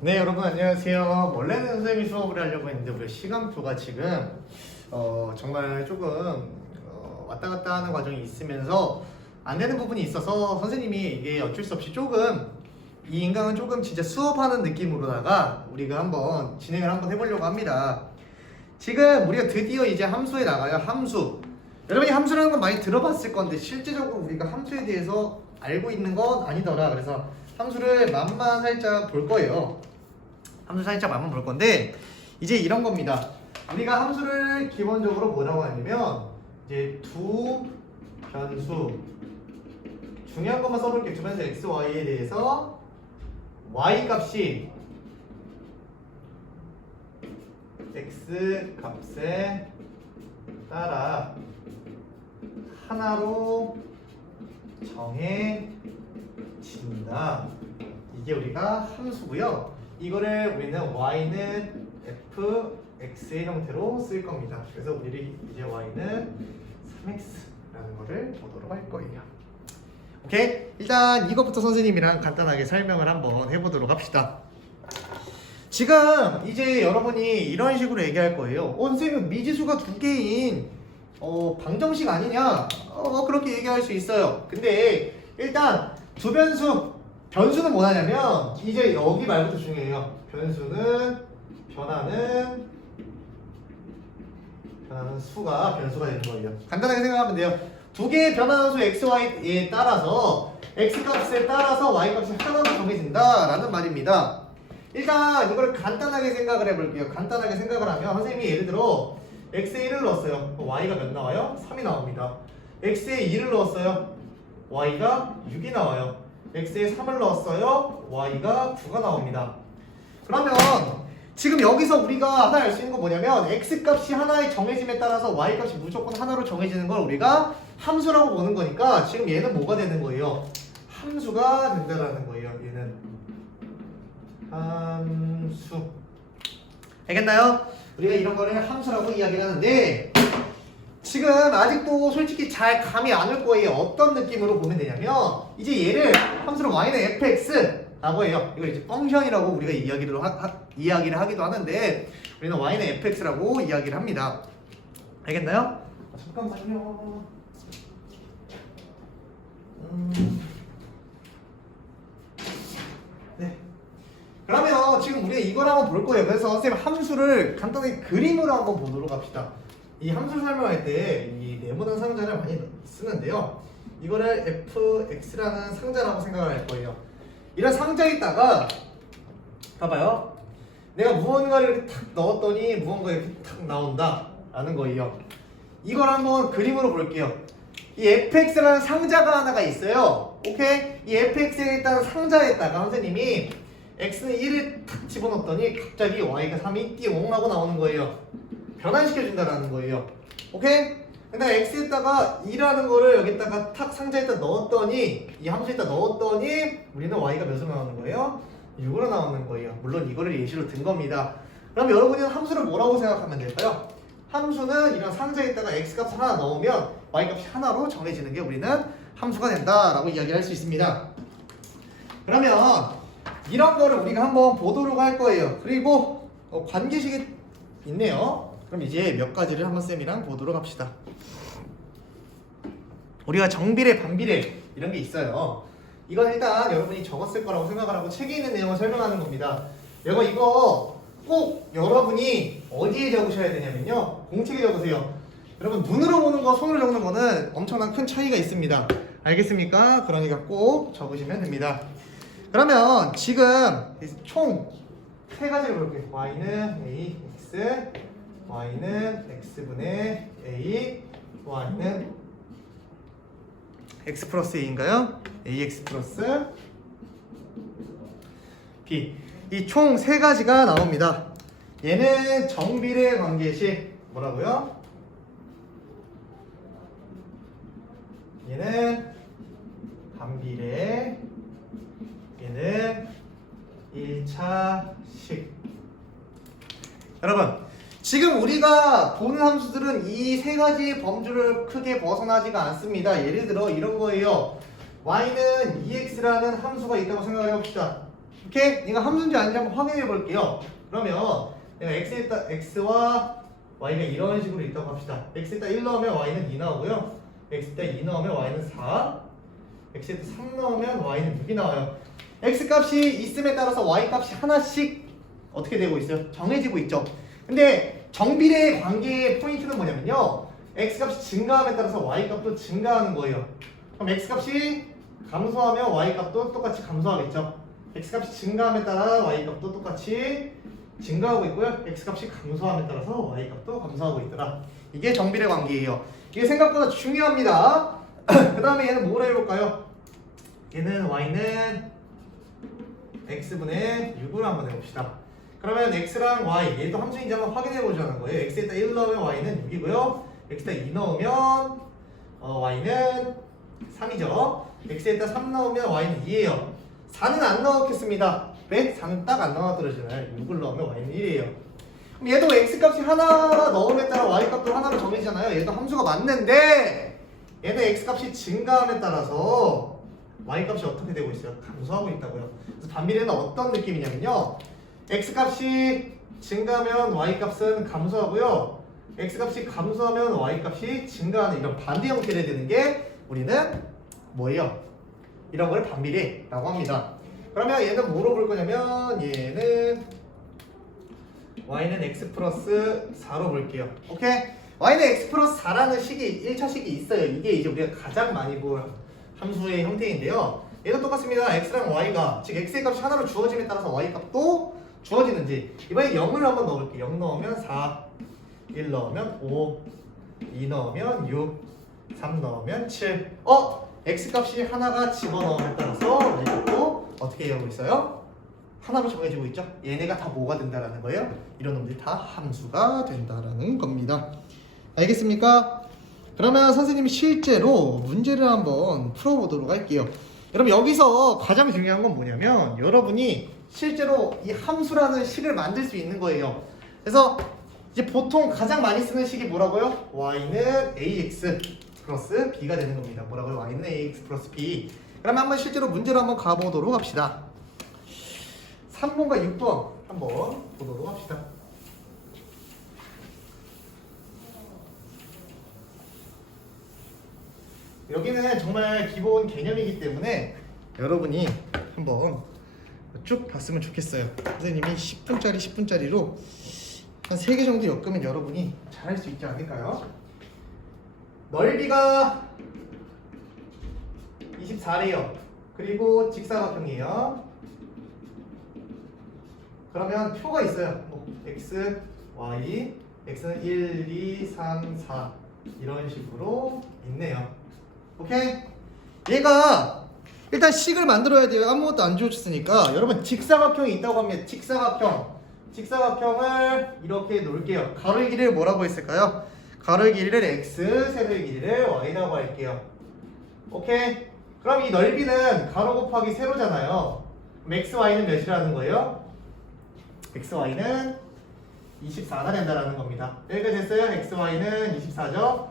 네, 여러분 안녕하세요. 원래는 선생님이 수업을 하려고 했는데 우리 시간표가 지금 정말 조금 왔다 갔다 하는 과정이 있으면서 안 되는 부분이 있어서 선생님이 이게 어쩔 수 없이 조금 이 인강은 조금 진짜 수업하는 느낌으로다가 우리가 한번 진행을 한번 해보려고 합니다. 지금 우리가 드디어 이제 함수에 나가요. 함수. 여러분이 함수라는 건 많이 들어봤을 건데 실제적으로 우리가 함수에 대해서 알고 있는 건 아니더라. 그래서 함수를 맛만 살짝 볼 거예요. 함수 살짝 맛만 볼 건데 이제 이런 겁니다. 우리가 함수를 기본적으로 뭐라고 하냐면 이제 두 변수, 중요한 것만 써볼게요. 두 변수 x, y에 대해서 y 값이 x 값에 따라 하나로 정해진다. 이게 우리가 함수고요. 이거를 우리는 y는 fx의 형태로 쓸 겁니다. 그래서 우리 이제 y는 3x라는 거를 보도록 할 거예요. 오케이? 일단 이것부터 선생님이랑 간단하게 설명을 한번 해보도록 합시다. 지금 이제 여러분이 이런 식으로 얘기할 거예요. 선생님 미지수가 두 개인 방정식 아니냐? 그렇게 얘기할 수 있어요. 근데 일단 두 변수, 변수는 뭐 하냐면 이제 여기 말부터 중요해요. 변수는 변하는 수가 변수가 되는 거예요. 간단하게 생각하면 돼요. 두 개의 변하는 수 x, y에 따라서 x 값에 따라서 y 값이 하나로 정해진다라는 말입니다. 일단 이걸 간단하게 생각을 해볼게요. 간단하게 생각을 하면 선생님이 예를 들어 x에 1을 넣었어요. y가 몇 나와요? 3이 나옵니다. x에 2를 넣었어요. y가 6이 나와요. x에 3을 넣었어요. y가 9가 나옵니다. 그러면 지금 여기서 우리가 하나 알 수 있는 건 뭐냐면 x 값이 하나에 정해짐에 따라서 y 값이 무조건 하나로 정해지는 걸 우리가 함수라고 보는 거니까 지금 얘는 뭐가 되는 거예요? 함수가 된다라는 거예요. 얘는 함수. 알겠나요? 우리가 이런 거를 함수라고 이야기를 하는데 지금 아직도 솔직히 잘 감이 안 올 거예요. 어떤 느낌으로 보면 되냐면 이제 얘를 함수로 y는 fx라고 해요. 이걸 이제 펑션이라고 우리가 이야기를 하기도 하는데 우리는 y는 fx라고 이야기를 합니다. 알겠나요? 잠깐만요. 네. 그러면 지금 우리가 이걸 한번 볼 거예요. 그래서 선생님 함수를 간단하게 그림으로 한번 보도록 합시다. 이 함수를 설명할 때 이 네모난 상자를 많이 쓰는데요. 이거를 fx라는 상자라고 생각을 할 거예요. 이런 상자에다가 봐봐요. 내가 무언가를 이렇게 탁 넣었더니 무언가 이렇게 탁 나온다 라는 거예요. 이걸 한번 그림으로 볼게요. 이 fx라는 상자가 하나가 있어요. 오케이? 이 fx에 있다는 상자에다가 선생님이 x는 1을 탁 집어넣었더니 갑자기 y가 3이 띠용 하고 나오는 거예요. 변환시켜준다라는 거예요. 오케이? 근데 x에다가 2라는 거를 여기다가 탁 상자에다 넣었더니 이 함수에다 넣었더니 우리는 y가 몇으로 나오는 거예요? 6으로 나오는 거예요. 물론 이거를 예시로 든 겁니다. 그럼 여러분은 함수를 뭐라고 생각하면 될까요? 함수는 이런 상자에다가 x값을 하나 넣으면 y값이 하나로 정해지는 게 우리는 함수가 된다라고 이야기를 할 수 있습니다. 그러면 이런 거를 우리가 한번 보도록 할 거예요. 그리고 관계식이 있네요. 그럼 이제 몇 가지를 한번 쌤이랑 보도록 합시다. 우리가 정비례, 반비례 이런 게 있어요. 이건 일단 여러분이 적었을 거라고 생각을 하고 책에 있는 내용을 설명하는 겁니다. 여러분 이거 꼭 여러분이 어디에 적으셔야 되냐면요. 공책에 적으세요. 여러분 눈으로 보는 거, 손으로 적는 거는 엄청난 큰 차이가 있습니다. 알겠습니까? 그러니까 꼭 적으시면 됩니다. 그러면 지금 총 세 가지를 볼게요. y는 a, x, y는 x분의 a, y는 x 플러스 a인가요? ax 플러스 b. 이 총 세 가지가 나옵니다. 얘는 정비례 관계식 뭐라고요? 얘는 반비례, 얘는 1차식. 여러분 지금 우리가 보는 함수들은 이 세 가지 범주를 크게 벗어나지가 않습니다. 예를 들어 이런 거예요. y는 2x라는 함수가 있다고 생각을 해봅시다. 오케이? 이거 함수인지 아닌지 한번 확인해 볼게요. 그러면 내가 x에다 x와 y가 이런 식으로 있다고 합시다. x에다 1 넣으면 y는 2 나오고요. x에다 2 넣으면 y는 4. x에다 3 넣으면 y는 6이 나와요. x 값이 있음에 따라서 y 값이 하나씩 어떻게 되고 있어요? 정해지고 있죠. 근데 정비례 관계의 포인트는 뭐냐면요. x 값이 증가함에 따라서 y 값도 증가하는 거예요. 그럼 x 값이 감소하면 y 값도 똑같이 감소하겠죠. x 값이 증가함에 따라 y 값도 똑같이 증가하고 있고요. x 값이 감소함에 따라서 y 값도 감소하고 있더라. 이게 정비례 관계예요. 이게 생각보다 중요합니다. 그 다음에 얘는 뭐라 해볼까요? 얘는 y는 x분의 6으로 한번 해봅시다. 그러면 x랑 y, 얘도 함수인지 한번 확인해보자는 거예요. x에다 1 넣으면 y는 6이고요. x에다 2 넣으면 y는 3이죠. x에다 3 넣으면 y는 2예요. 4는 안 넣었겠습니다. 왜? 4는 딱 안 넣어들어지나요? 6을 넣으면 y는 1이에요. 그럼 얘도 x값이 하나 넣음에 따라 y값도 하나로 정해지잖아요. 얘도 함수가 맞는데 얘는 x값이 증가함에 따라서 y값이 어떻게 되고 있어요? 감소하고 있다고요. 그래서 반비례는 어떤 느낌이냐면요. x값이 증가하면 y값은 감소하고요. x값이 감소하면 y값이 증가하는 이런 반대 형태를 되는 게 우리는 뭐예요? 이런 걸 반비례라고 합니다. 그러면 얘는 뭐로 볼 거냐면 얘는 y는 x 플러스 4로 볼게요. 오케이? y는 x 플러스 4라는 식이 1차 식이 있어요. 이게 이제 우리가 가장 많이 볼 함수의 형태인데요. 얘도 똑같습니다. x랑 y가 즉 x의 값이 하나로 주어짐에 따라서 y 값도 주어지는지 이번에 0을 한번 넣어볼게요. 0 넣으면 4, 1 넣으면 5, 2 넣으면 6, 3 넣으면 7. x값이 하나가 집어넣음에 따라서 y 값도 어떻게 하고 있어요? 하나로 정해지고 있죠. 얘네가 다 뭐가 된다라는 거예요? 이런 놈들이 다 함수가 된다라는 겁니다. 알겠습니까? 그러면 선생님이 실제로 문제를 한번 풀어보도록 할게요. 여러분 여기서 가장 중요한 건 뭐냐면 여러분이 실제로 이 함수라는 식을 만들 수 있는 거예요. 그래서 이제 보통 가장 많이 쓰는 식이 뭐라고요? y는 ax 플러스 b가 되는 겁니다. 뭐라고요? y는 ax 플러스 b. 그러면 한번 실제로 문제로 한번 가보도록 합시다. 3번과 6번 한번 보도록 합시다. 여기는 정말 기본 개념이기 때문에 여러분이 한번 쭉 봤으면 좋겠어요. 선생님이 10분짜리 10분짜리로 한 3개 정도 엮으면 여러분이 잘할 수 있지 않을까요? 넓이가 24래요. 그리고 직사각형이에요. 그러면 표가 있어요. x, y, x는 1, 2, 3, 4 이런 식으로 있네요. 오케이? 얘가 일단 식을 만들어야 돼요. 아무것도 안 주어졌으니까. 여러분 직사각형이 있다고 합니다. 직사각형을 이렇게 놓을게요. 가로의 길이를 뭐라고 했을까요? 가로의 길이를 x, 세로의 길이를 y라고 할게요. 오케이? 그럼 이 넓이는 가로 곱하기 세로잖아요. 그럼 x, y는 몇이라는 거예요? x, y는 24가 된다라는 겁니다. 여기까지 됐어요? x, y는 24죠?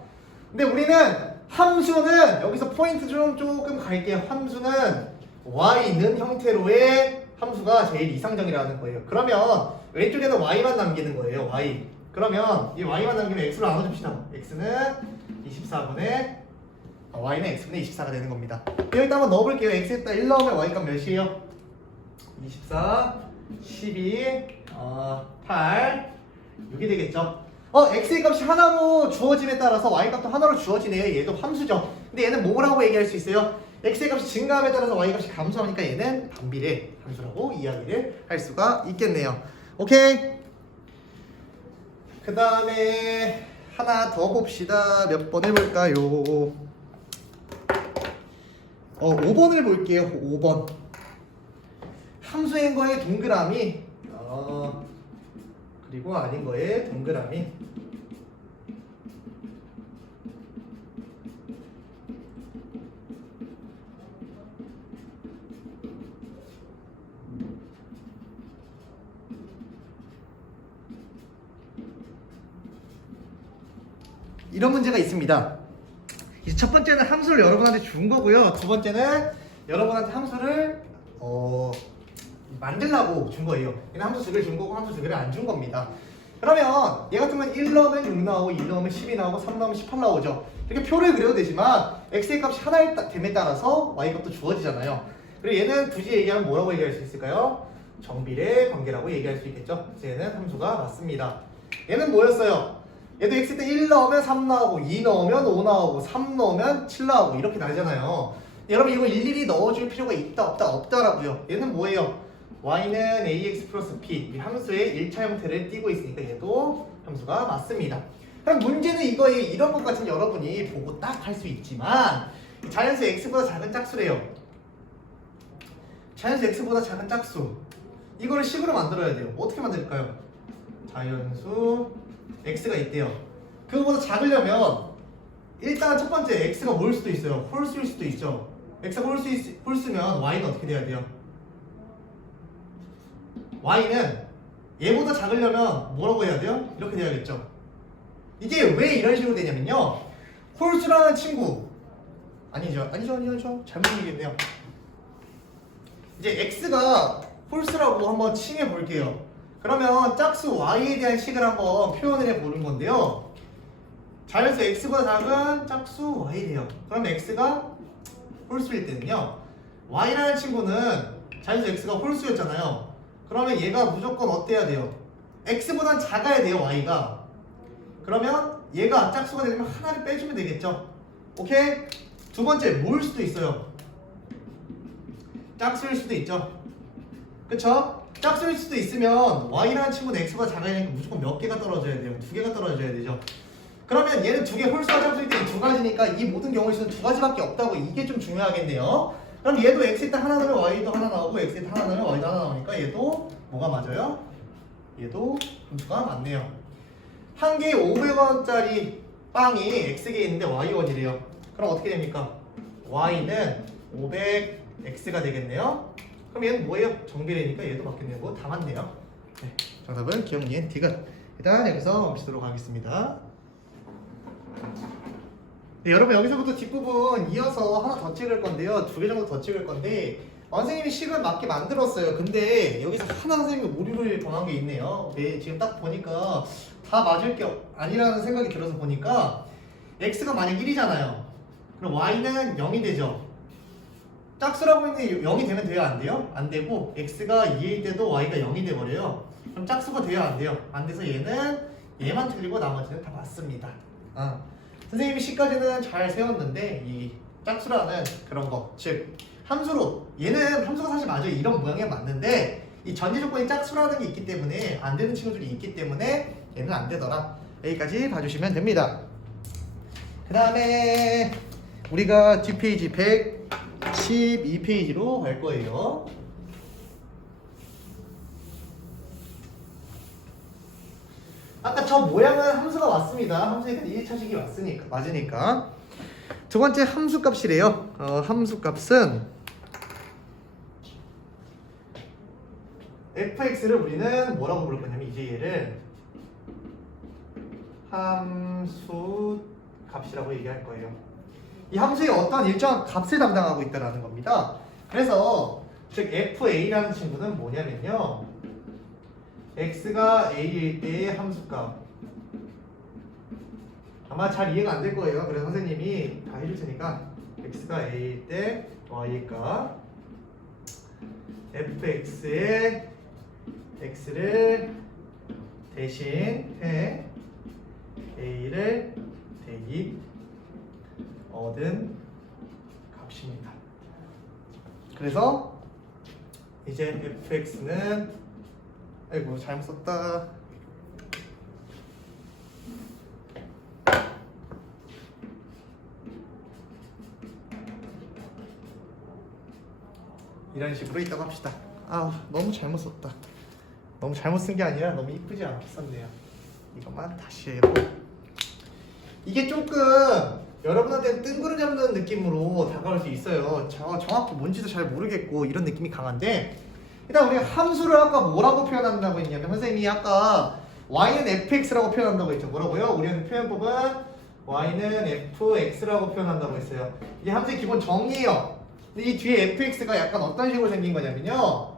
근데 우리는 함수는 여기서 포인트 좀 조금 갈게요. 함수는 y는 형태로의 함수가 제일 이상적이라는 거예요. 그러면 왼쪽에는 y만 남기는 거예요. y. 그러면 이 y만 남기면 x로 나눠줍시다. x는 24분의 y는 x분의 24가 되는 겁니다. 여기다 한번 넣어볼게요. x에다 1 넣으면 y값 몇이에요? 24, 12, 8, 6이 되겠죠. x의 값이 하나로 주어짐에 따라서 y 값도 하나로 주어지네요. 얘도 함수죠. 근데 얘는 뭐라고 얘기할 수 있어요? x의 값이 증가함에 따라서 y 값이 감소하니까 얘는 반비례 함수라고 이야기를 할 수가 있겠네요. 오케이? 그 다음에 하나 더 봅시다. 몇 번 해볼까요? 5번을 볼게요. 5번. 함수인 거에 동그라미 그리고 아닌 거에 동그라미. 이런 문제가 있습니다. 이제 첫 번째는 함수를 여러분한테 준 거고요. 두 번째는 여러분한테 함수를 만들라고 준 거예요. 얘는 함수 두 개를 준 거고 함수 두 개를 안 준 겁니다. 그러면 얘 같은 건 1 넣으면 6 나오고 2 넣으면 12 나오고 3 넣으면 18 나오죠. 이렇게 표를 그려도 되지만 x의 값이 하나됨에 따라서 y 값도 주어지잖아요. 그리고 얘는 굳이 얘기하면 뭐라고 얘기할 수 있을까요? 정비례 관계라고 얘기할 수 있겠죠. 그래서 얘는 함수가 맞습니다. 얘는 뭐였어요? 얘도 x 때 1 넣으면 3 나오고 2 넣으면 5 나오고 3 넣으면 7 나오고 이렇게 나오잖아요. 여러분 이거 일일이 넣어줄 필요가 있다 없다 없다라고요. 얘는 뭐예요? y는 ax 플러스 b 이 함수의 1차 형태를 띠고 있으니까 얘도 함수가 맞습니다. 그럼 문제는 이거에 이런 것 같은 여러분이 보고 딱 할 수 있지만 자연수 x보다 작은 짝수래요. 자연수 x보다 작은 짝수 이거를 식으로 만들어야 돼요. 어떻게 만들까요? 자연수 x가 있대요. 그거보다 작으려면 일단 첫 번째 x가 뭐일 수도 있어요. 홀수일 수도 있죠. x가 홀수면 y는 어떻게 돼야 돼요? y는 얘보다 작으려면 뭐라고 해야 돼요? 이렇게 돼야겠죠. 이게 왜 이런 식으로 되냐면요. 홀수라는 친구 아니죠. 잘못 얘기했네요. 이제 x가 홀수라고 한번 칭해 볼게요. 그러면 짝수 y에 대한 식을 한번 표현을 해 보는 건데요. 자연수 x보다 작은 짝수 y래요. 그럼 x가 홀수일 때는요. y라는 친구는 자연수 x가 홀수였잖아요. 그러면 얘가 무조건 어때야 돼요? x보단 작아야 돼요, y가. 그러면 얘가 짝수가 되려면 하나를 빼주면 되겠죠. 오케이? 두 번째, 뭐일 수도 있어요. 짝수일 수도 있죠. 그쵸? 짝수일 수도 있으면 y라는 친구는 x보다 작아야 되니까 무조건 몇 개가 떨어져야 돼요? 두 개가 떨어져야 되죠. 그러면 얘는 두 개 홀수와 짝수일 때는 두 가지니까 이 모든 경우의 수는 두 가지밖에 없다고 이게 좀 중요하겠네요. 그럼 얘도 x에 딱 하나 넣으면 y도 하나 나오고 x에 딱 하나 넣으면 y도 하나 나오니까 얘도 뭐가 맞아요? 얘도 함수가 맞네요. 한 개에 500원짜리 빵이 x개에 있는데 y1이래요. 그럼 어떻게 됩니까? y는 500x가 되겠네요. 그럼 얘는 뭐예요? 정비례니까 얘도 맞겠네요. 뭐 다 맞네요. 네, 정답은 기억니은 디귿. 일단 여기서 멈추도록 하겠습니다. 네, 여러분 여기서부터 뒷부분 이어서 하나 더 찍을 건데요. 두 개 정도 더 찍을 건데 선생님이 식을 맞게 만들었어요. 근데 여기서 하나 선생님이 오류를 범한 게 있네요. 네, 지금 딱 보니까 다 맞을 게 아니라는 생각이 들어서 보니까 x가 만약 1이잖아요. 그럼 y는 0이 되죠. 짝수라고 했는데 0이 되면 돼요? 안 돼요? 안 되고 x가 2일 때도 y가 0이 돼버려요. 그럼 짝수가 돼요? 안 돼요? 안 돼서 얘만 틀리고 나머지는 다 맞습니다. 선생님이 C까지는 잘 세웠는데 이 짝수라는 그런 거, 즉 함수로 얘는 함수가 사실 맞아요. 이런 모양이 맞는데 이 전제 조건이 짝수라는 게 있기 때문에 안 되는 친구들이 있기 때문에 얘는 안 되더라. 여기까지 봐주시면 됩니다. 그 다음에 우리가 뒷페이지 112페이지로 갈 거예요. 아까 저 모양은 함수가 맞습니다. 함수니까 1차식이 맞으니까. 두 번째 함수 값이래요. 함수 값은 fx를 우리는 뭐라고 부를 거냐면 이제 얘를 함수 값이라고 얘기할 거예요. 이 함수의 어떤 일정한 값을 담당하고 있다는 겁니다. 그래서 즉 fa라는 친구는 뭐냐면요. x가 a일 때의 함수값. 아마 잘 이해가 안 될 거예요. 그래서 선생님이 다 해줄 테니까 x가 a일 때 y값 fx에 x를 대신해 a를 대입 얻은 값입니다. 그래서 이제 fx는 아이고 잘못 썼다. 이런 식으로 있다고 합시다. 너무 잘못 썼다. 너무 잘못 쓴 게 아니라 너무 이쁘지 않게 썼네요. 이것만 다시 해요. 이게 조금 여러분한테 뜬구름 잡는 느낌으로 다가올 수 있어요. 정확히 뭔지도 잘 모르겠고 이런 느낌이 강한데 일단 우리가 함수를 아까 뭐라고 표현한다고 했냐면 선생님이 아까 y는 fx라고 표현한다고 했죠. 뭐라고요? 우리는 표현법은 y는 fx라고 표현한다고 했어요. 이게 함수의 기본 정의예요. 근데 이 뒤에 fx가 약간 어떤 식으로 생긴 거냐면요.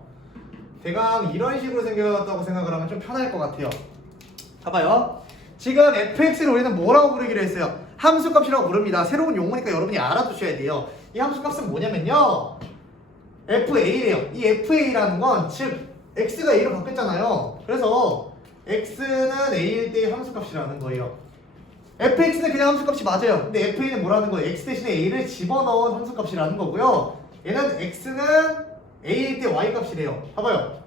대강 이런 식으로 생겼다고 생각을 하면 좀 편할 것 같아요. 봐봐요. 지금 fx를 우리는 뭐라고 부르기로 했어요? 함수값이라고 부릅니다. 새로운 용어니까 여러분이 알아두셔야 돼요. 이 함수값은 뭐냐면요, fa래요. 이 fa라는 건 즉 x가 a로 바뀌었잖아요. 그래서 x는 a일 때의 함수값이라는 거예요. fx는 그냥 함수값이 맞아요. 근데 fa는 뭐라는 거예요? x 대신에 a를 집어넣은 함수값이라는 거고요. 얘는 x는 a일 때 y값이래요. 봐봐요.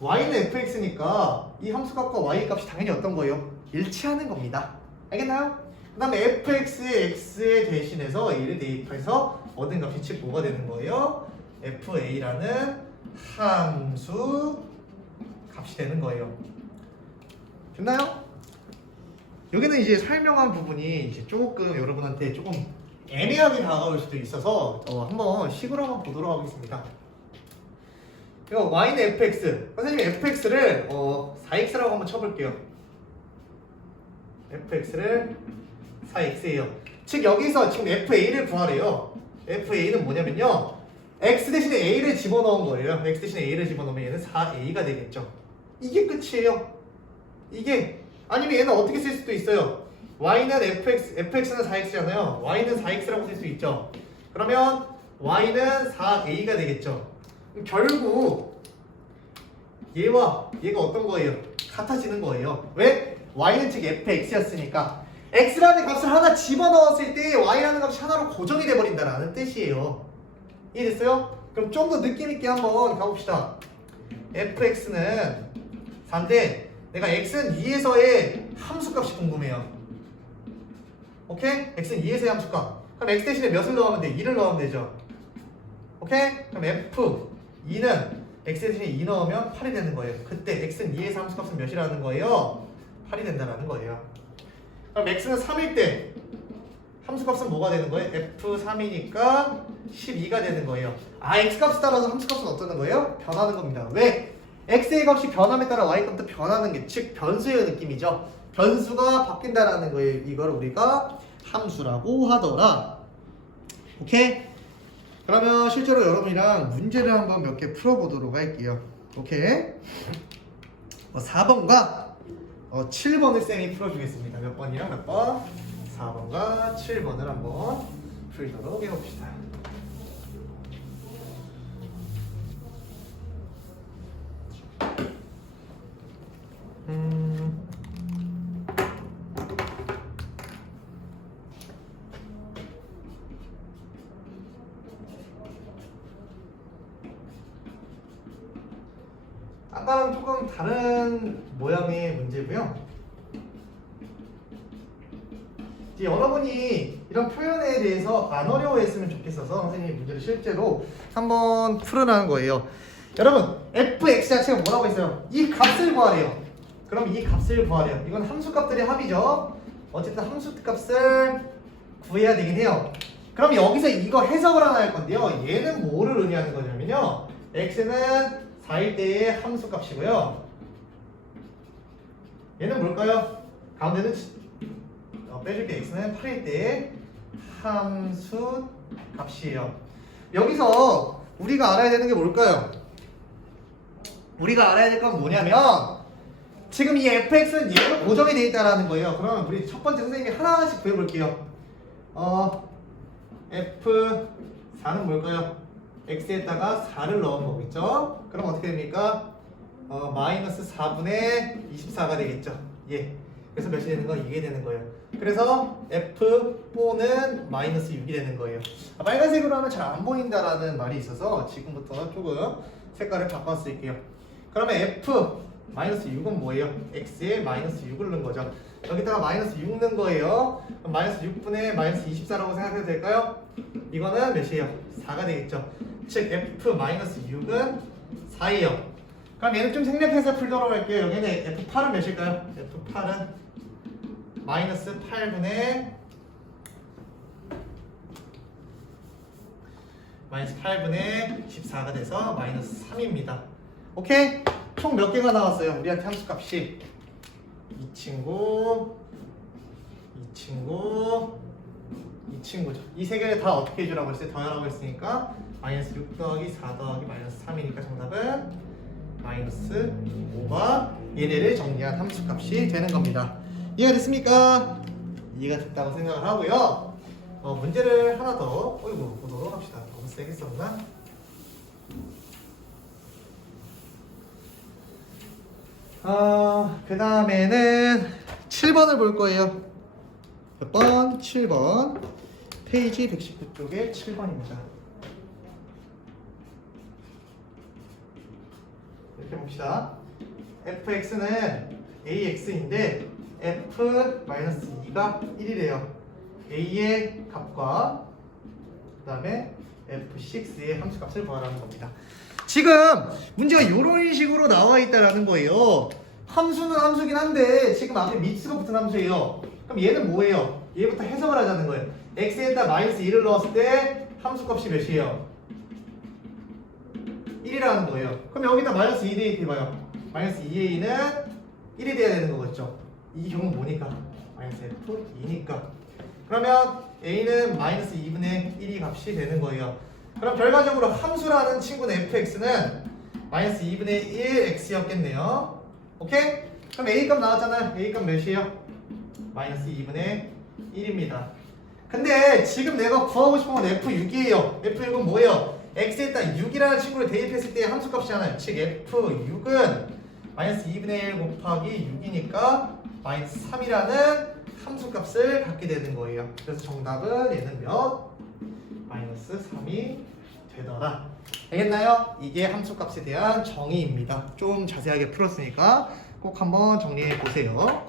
y는 fx니까 이 함수값과 y값이 당연히 어떤 거예요? 일치하는 겁니다. 알겠나요? 그 다음에 fx에 x에 대신해서 a를 대입해서 얻은 값이 즉 뭐가 되는 거예요? fa라는 함수 값이 되는 거예요. 됐나요? 여기는 이제 설명한 부분이 이제 조금 여러분한테 조금 애매하게 다가올 수도 있어서 한번 식으로 한번 보도록 하겠습니다. 이거 y는 fx. 선생님이 fx를 4x라고 한번 쳐볼게요. fx를 4x예요. 즉 여기서 지금 fa를 구하래요. fa는 뭐냐면요, x 대신에 a를 집어넣은 거예요. x 대신에 a를 집어넣으면 얘는 4a가 되겠죠. 이게 끝이에요. 이게 아니면 얘는 어떻게 쓸 수도 있어요. y는 fx는 4x잖아요. y는 4x라고 쓸 수 있죠. 그러면 y는 4a가 되겠죠. 결국 얘와 얘가 어떤 거예요? 같아지는 거예요. 왜? y는 즉 fx였으니까 x라는 값을 하나 집어넣었을 때 y라는 값이 하나로 고정이 돼버린다라는 뜻이에요. 이해됐어요? 그럼 좀 더 느낌있게 한번 가봅시다. fx는 4인데 내가 x는 2에서의 함수값이 궁금해요. 오케이? x는 2에서의 함수값. 그럼 x 대신에 몇을 넣으면 돼? 2를 넣으면 되죠. 오케이? 그럼 f2는 x 대신에 2 넣으면 8이 되는 거예요. 그때 x는 2에서 함수값은 몇이라는 거예요? 8이 된다는 거예요. 그럼 x는 3일 때 함수값은 뭐가 되는 거예요? f3이니까 12가 되는 거예요. x값에 따라서 함수값은 어떠는 거예요? 변하는 겁니다. 왜? x의 값이 변함에 따라 y값도 변하는 게 즉 변수의 느낌이죠. 변수가 바뀐다라는 거예요. 이걸 우리가 함수라고 하더라. 오케이? 그러면 실제로 여러분이랑 문제를 한번 몇 개 풀어보도록 할게요. 오케이? 4번과 7번을 쌤이 풀어주겠습니다. 몇 번이랑 몇 번? 4번과 7번을 한번 풀도록 해봅시다. 아까랑 조금 다른 모양의 문제고요. 이제 여러분이 이런 표현에 대해서 안 어려워했으면 좋겠어서 선생님이 문제를 실제로 한번 풀어나는 거예요. 여러분, fx 자체가 뭐라고 했어요? 이 값을 구하래요. 그럼 이 값을 구하래요. 이건 함수값들의 합이죠. 어쨌든 함수값을 구해야 되긴 해요. 그럼 여기서 이거 해석을 하나 할 건데요. 얘는 뭐를 의미하는 거냐면요, x는 4일 때의 함수값이고요. 얘는 뭘까요? 가운데는 빼줄게. x는 8일 때의 함수값이에요. 여기서 우리가 알아야 되는 게 뭘까요? 우리가 알아야 될 건 뭐냐면 지금 이 fx는 얘로 고정이 되어 있다는 거예요. 그러면 우리 첫 번째 선생님이 하나씩 구해볼게요. f4는 뭘까요? x에다가 4를 넣은 거겠죠? 그럼 어떻게 됩니까? 마이너스 4분의 24가 되겠죠? 예. 그래서 몇이 되는 거? 이게 되는 거예요. 그래서 f4는 마이너스 6이 되는 거예요. 빨간색으로 하면 잘 안 보인다라는 말이 있어서 지금부터 조금 색깔을 바꿔 쓸게요. 그러면 f 마이너스 6은 뭐예요? x에 마이너스 6을 넣은 거죠. 여기다가 마이너스 6 넣은 거예요. 그럼 마이너스 6분의 마이너스 24라고 생각해도 될까요? 이거는 몇이에요? 4가 되겠죠. 즉 f 마이너스 6은 4예요. 그럼 얘는 좀 생략해서 풀도록 할게요. 여기는 f8은 몇일까요? f8은 마이너스 8분의 마이너스 8분의 14가 돼서 마이너스 3입니다. 오케이? 총 몇 개가 나왔어요? 우리한테 함수값이 이 친구죠. 이 세 개를 다 어떻게 해주라고 했어요? 더하라고 했으니까 마이너스 6 더하기 4 더하기 마이너스 3이니까 정답은 마이너스 마이너스 5가 얘네를 정리한 함수값이 되는 겁니다. 이해가 됐습니까? 이해가 됐다고 생각을 하고요. 문제를 하나 더 보도록 합시다. 너무 세게 썼나? 그 다음에는 7번을 볼 거예요. 몇 번? 7번. 페이지 119쪽에 7번입니다. 이렇게 봅시다. fx는 ax인데 f-2가 1이래요. a의 값과 그 다음에 f6의 함수값을 구하라는 겁니다. 지금 문제가 이런 식으로 나와 있다라는 거예요. 함수는 함수긴 한데 지금 앞에 미츠가 붙은 함수예요. 그럼 얘는 뭐예요? 얘부터 해석을 하자는 거예요. x에다 마이너스 1을 넣었을 때 함수값이 몇이에요? 1이라는 거예요. 그럼 여기다 마이너스 2 대입해봐요. 마이너스 2a는 1이 돼야 되는 거겠죠. 이 경우는 뭐니까? 마이너스 f2니까. 그러면 a는 마이너스 2분의 1이 값이 되는 거예요. 그럼 결과적으로 함수라는 친구는 fx는 마이너스 2분의 1 x였겠네요. 오케이? 그럼 a 값 나왔잖아요. a 값 몇이에요? 마이너스 2분의 1입니다. 근데 지금 내가 구하고 싶은 건 f6이에요. f6은 뭐예요? x에다 6이라는 친구를 대입했을 때의 함수값이잖아요. 즉 f6은 마이너스 2분의 1 곱하기 6이니까 마이너스 3이라는 함수값을 갖게 되는 거예요. 그래서 정답은 얘는 몇? 마이너스 3이 되더라. 알겠나요? 이게 함수값에 대한 정의입니다. 좀 자세하게 풀었으니까 꼭 한번 정리해 보세요.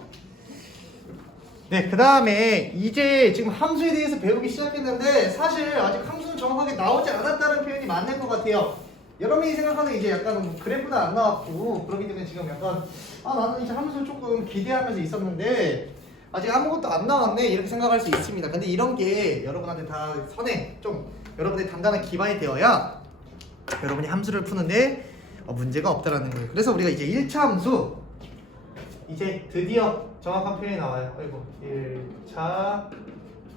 네, 그 다음에 이제 지금 함수에 대해서 배우기 시작했는데 사실 아직 함수는 정확하게 나오지 않았다는 표현이 맞는 것 같아요. 여러분이 생각하는 이제 약간 그래프도 안 나왔고 그렇기 때문에 지금 약간 나는 이제 함수 조금 기대하면서 있었는데 아직 아무것도 안 나왔네 이렇게 생각할 수 있습니다. 근데 이런 게 여러분한테 다 선에 좀 여러분의 단단한 기반이 되어야 여러분이 함수를 푸는데 문제가 없다라는 거예요. 그래서 우리가 이제 1차 함수 이제 드디어 정확한 표현이 나와요. 아이고 1차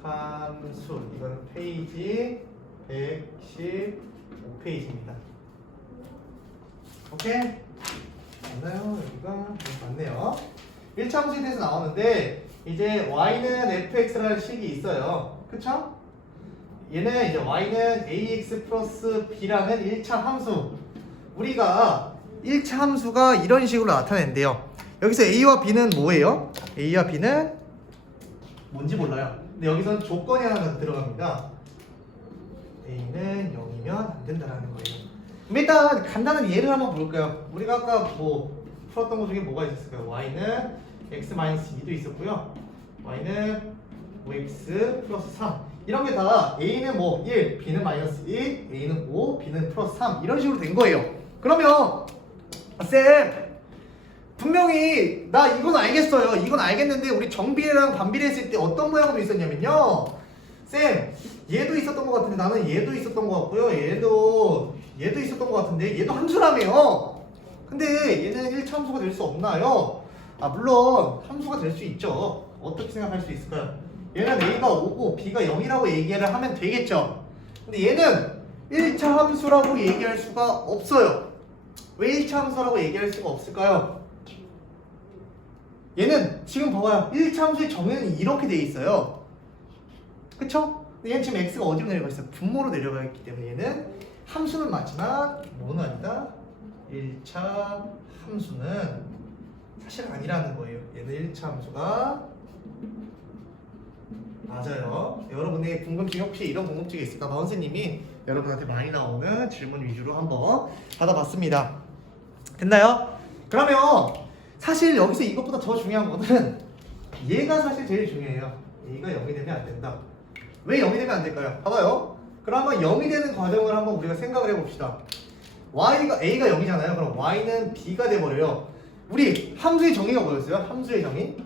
함수 이거는 페이지 115페이지입니다. 오케이? 맞나요? 여기가 맞네요. 1차 함수에 대해서 나오는데 이제 y는 fx라는 식이 있어요. 그쵸? 얘는 이제 y는 ax 플러스 b라는 1차 함수. 우리가 1차 함수가 이런 식으로 나타낸대요. 여기서 a와 b는 뭐예요? a와 b는 뭔지 몰라요. 근데 여기서는 조건이 하나 들어갑니다. a는 0이면 안 된다라는 거예요. 그럼 일단 간단한 예를 한번 볼까요? 우리가 아까 뭐 풀었던 것 중에 뭐가 있었을까요? y는 x-2도 있었고요. y는 5x 플러스 3 이런 게 다 a는 뭐 1, b는 마이너스 1, a는 5, b는 플러스 3 이런 식으로 된 거예요. 그러면 쌤 분명히 나 이건 알겠어요. 이건 알겠는데 우리 정비례랑 반비례 했을 때 어떤 모양으로 있었냐면요. 쌤 얘도 있었던 것 같은데 나는 얘도 있었던 것 같고요. 얘도 있었던 것 같은데 얘도 함수라며요. 근데 얘는 1차 함수가 될 수 없나요? 물론 함수가 될 수 있죠. 어떻게 생각할 수 있을까요? 얘는 a가 5고 b가 0이라고 얘기를 하면 되겠죠. 근데 얘는 1차 함수라고 얘기할 수가 없어요. 왜 1차 함수라고 얘기할 수가 없을까요? 얘는 지금 봐봐요. 1차 함수의 정의는 이렇게 돼 있어요. 그쵸? 근데 얘는 지금 x가 어디로 내려가 있어요? 분모로 내려가 있기 때문에 얘는 함수는 맞지만 뭐는 아니다? 1차 함수는 사실 아니라는 거예요. 얘는 1차 함수가 맞아요. 여러분의 궁금증이 혹시 이런 궁금증이 있을까 봐 선생님이 여러분한테 많이 나오는 질문 위주로 한번 받아봤습니다. 됐나요? 그러면 사실 여기서 이것보다 더 중요한 거는 얘가 사실 제일 중요해요. 얘가 0이 되면 안 된다. 왜 0이 되면 안 될까요? 봐봐요. 그럼 한번 0이 되는 과정을 한번 우리가 생각을 해봅시다. a가 0이잖아요. 그럼 y는 b가 돼버려요. 우리 함수의 정의가 뭐였어요? 함수의 정의?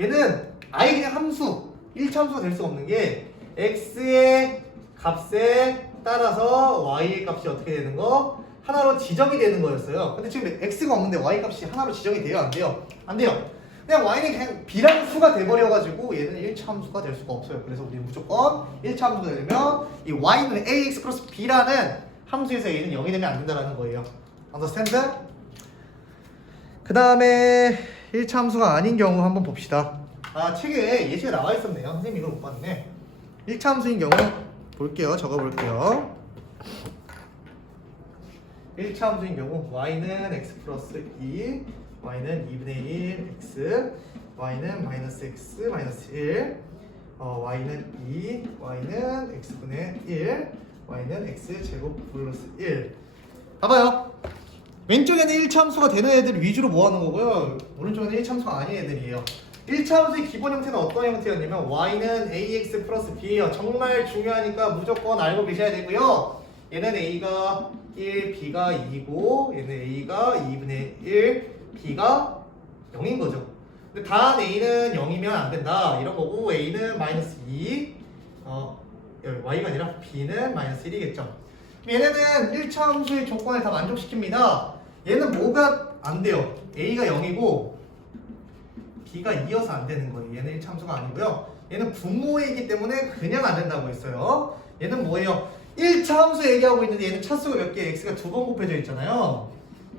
얘는 아예 그냥 함수 1차 함수가 될 수가 없는 게 x의 값에 따라서 y의 값이 어떻게 되는 거? 하나로 지정이 되는 거였어요. 근데 지금 x가 없는데 y 값이 하나로 지정이 돼요? 안 돼요? 안 돼요. 그냥 y는 그냥 b라는 수가 돼버려가지고 얘는 1차 함수가 될 수가 없어요. 그래서 우리 무조건 1차 함수가 되려면 이 y는 ax 플러스 b라는 함수에서 a는 0이 되면 안 된다라는 거예요. understand? 그 다음에 1차 함수가 아닌 경우 한번 봅시다. 아, 책에 예시가 나와 있었네요. 선생님 이걸 못 봤네. 1차 함수인 경우 볼게요. 적어볼게요. 1차 함수인 경우 y는 x 플러스 2, y는 2분의 1 x, y는 마이너스 x 마이너스 1, y는 2, y는 x분의 1, y는 x제곱 플러스 1. 봐봐요. 왼쪽에는 1차 함수가 되는 애들 위주로 모아놓은 거고요. 오른쪽에는 1차 함수가 아닌 애들이에요. 1차 함수의 기본 형태는 어떤 형태였냐면 y는 ax 플러스 b예요. 정말 중요하니까 무조건 알고 계셔야 되고요. 얘는 a가 1, b가 2고 얘는 a가 2분의 1, b가 0인 거죠. 근데 단 a는 0이면 안 된다 이런 거고 a는 마이너스 2, y가 아니라 b는 마이너스 1이겠죠. 얘네는 1차 함수의 조건을 다 만족시킵니다. 얘는 뭐가 안 돼요? a가 0이고 b가 2여서 안 되는 거예요. 얘는 1차 함수가 아니고요. 얘는 분모이기 때문에 그냥 안 된다고 했어요. 얘는 뭐예요? 1차 함수 얘기하고 있는데 얘는 차수가 몇 개, x가 2번 곱해져 있잖아요.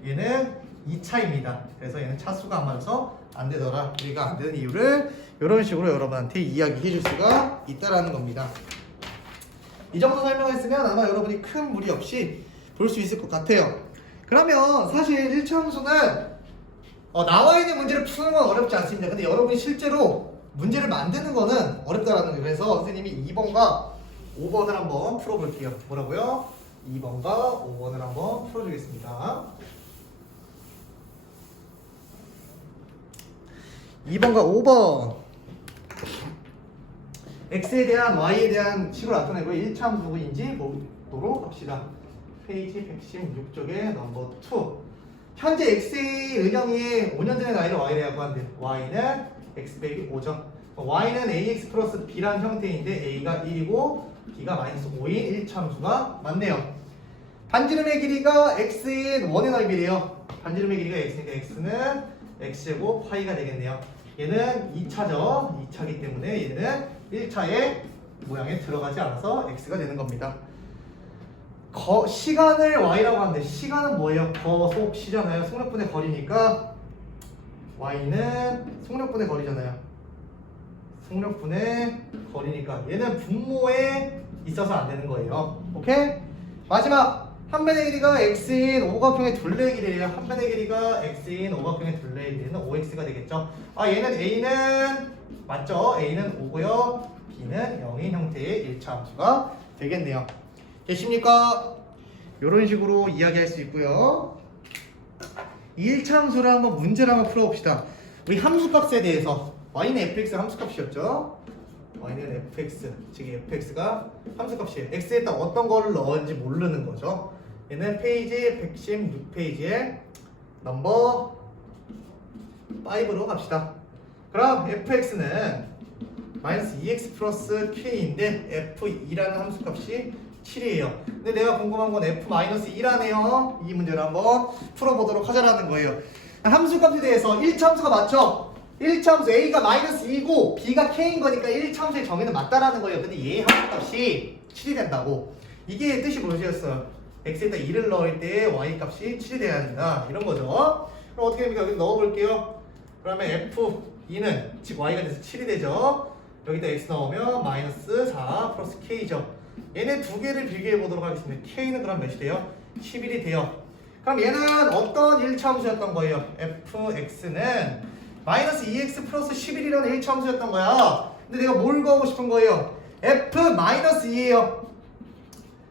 얘는 2차입니다. 그래서 얘는 차수가 안 맞아서 안 되더라. 우리가 안 되는 이유를 이런 식으로 여러분한테 이야기해 줄 수가 있다라는 겁니다. 이 정도 설명했으면 아마 여러분이 큰 무리 없이 볼 수 있을 것 같아요. 그러면 사실 1차 함수는 나와 있는 문제를 푸는 건 어렵지 않습니다. 근데 여러분이 실제로 문제를 만드는 거는 어렵다라는 거예요. 그래서 선생님이 2번과 5번을 한번 풀어볼게요. 뭐라고요? 2번과 5번을 한번 풀어주겠습니다. 2번과 5번 x에 대한 y에 대한 식을 나타내고 1차 함수인지 보도록 합시다. 페이지 116쪽에 넘버 2. 현재 x의 은영이 5년 전의 나이를 y라고 하는데 y는 x 빼기 5죠. y는 ax 플러스 b라는 형태인데 a가 1이고 b가 마이너스 5인 1차 함수가 맞네요. 반지름의 길이가 x인 원의 넓이래요. 반지름의 길이가 x니까 x는 x제곱 파이가 되겠네요. 얘는 2차죠. 2차기 때문에 얘는 1차의 모양에 들어가지 않아서 x가 되는 겁니다. 시간을 y라고 하는데 시간은 뭐예요? 거속 시잖아요. 속력분의 거리니까 y는 속력분의 거리잖아요. 속력분의 거리니까 얘는 분모에 있어서 안 되는 거예요. 오케이? 마지막 한 변의 길이가 x인 오각형의 둘레의 길이에요. 한 변의 길이가 x인 오각형의 둘레의 길이는 5x가 되겠죠. 얘는 a는 맞죠? a는 5고요. b는 0인 형태의 1차 함수가 되겠네요. 되십니까? 이런 식으로 이야기할 수 있고요. 1차 함수를 한번 문제를 한번 풀어봅시다. 우리 함수값에 대해서 y는 fx 함수값이었죠. y는 fx, 즉 fx가 함수값이에요. x에다 어떤 거를 넣었는지 모르는 거죠. 얘는 페이지 116페이지에 넘버 5로 갑시다. 그럼 fx는 마이너스 2x 플러스 k인데 f2라는 함수값이 7이에요. 근데 내가 궁금한 건 f-2라네요. 이 문제를 한번 풀어보도록 하자라는 거예요. 함수값에 대해서 1차 함수가 맞죠? 1차 함수 a가 마이너스 2고 b가 k인 거니까 1차 함수의 정의는 맞다라는 거예요. 근데 얘 함수값이 7이 된다고. 이게 뜻이 무엇이었어요? x에다 2를 넣을 때 y 값이 7이 돼야 된다. 이런 거죠. 그럼 어떻게 됩니까? 여기 넣어볼게요. 그러면 f2는 즉 y가 돼서 7이 되죠. 여기다 x 넣으면 마이너스 4 플러스 k죠. 얘네 두 개를 비교해 보도록 하겠습니다. k는 그럼 몇이 돼요? 11이 돼요. 그럼 얘는 어떤 1차 함수였던 거예요? fx는 마이너스 2x 플러스 11이라는 1차 함수였던 거야. 근데 내가 뭘 구하고 싶은 거예요? f-2예요.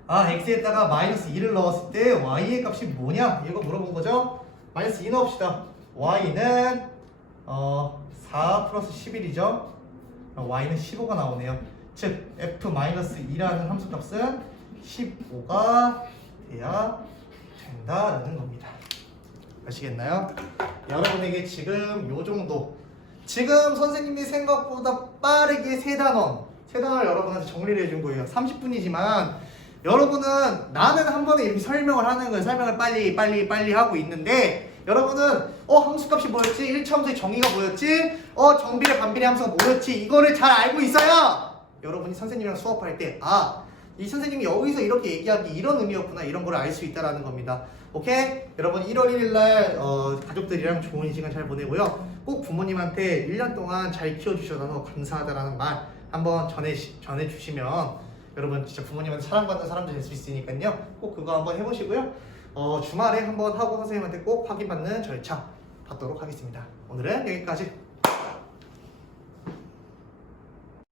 x에다가 마이너스 2를 넣었을 때 y의 값이 뭐냐? 이거 물어본 거죠? 마이너스 2 넣읍시다. y는 4 플러스 11이죠. y는 15가 나오네요. 즉 f-2라는 함수값은 15가 돼야 된다라는 겁니다. 아시겠나요? 여러분에게 지금 요 정도, 지금 선생님이 생각보다 빠르게 세 단원을 여러분한테 정리를 해준 거예요. 30분이지만 여러분은 나는 한 번에 이렇게 설명을 하는 거예요. 설명을 빨리 하고 있는데 여러분은 함수값이 뭐였지? 1차 함수의 정의가 뭐였지? 정비례 반비례 함수가 뭐였지? 이거를 잘 알고 있어야 여러분이 선생님이랑 수업할 때 이 선생님이 여기서 이렇게 얘기한 게 이런 의미였구나 이런 걸 알 수 있다라는 겁니다. 오케이? 여러분 1월 1일 날 가족들이랑 좋은 시간 잘 보내고요. 꼭 부모님한테 1년 동안 잘 키워주셔서 감사하다라는 말 한번 전해주시면 여러분 진짜 부모님한테 사랑받는 사람들 될 수 있으니까요. 꼭 그거 한번 해보시고요. 주말에 한번 하고 선생님한테 꼭 확인받는 절차 받도록 하겠습니다. 오늘은 여기까지.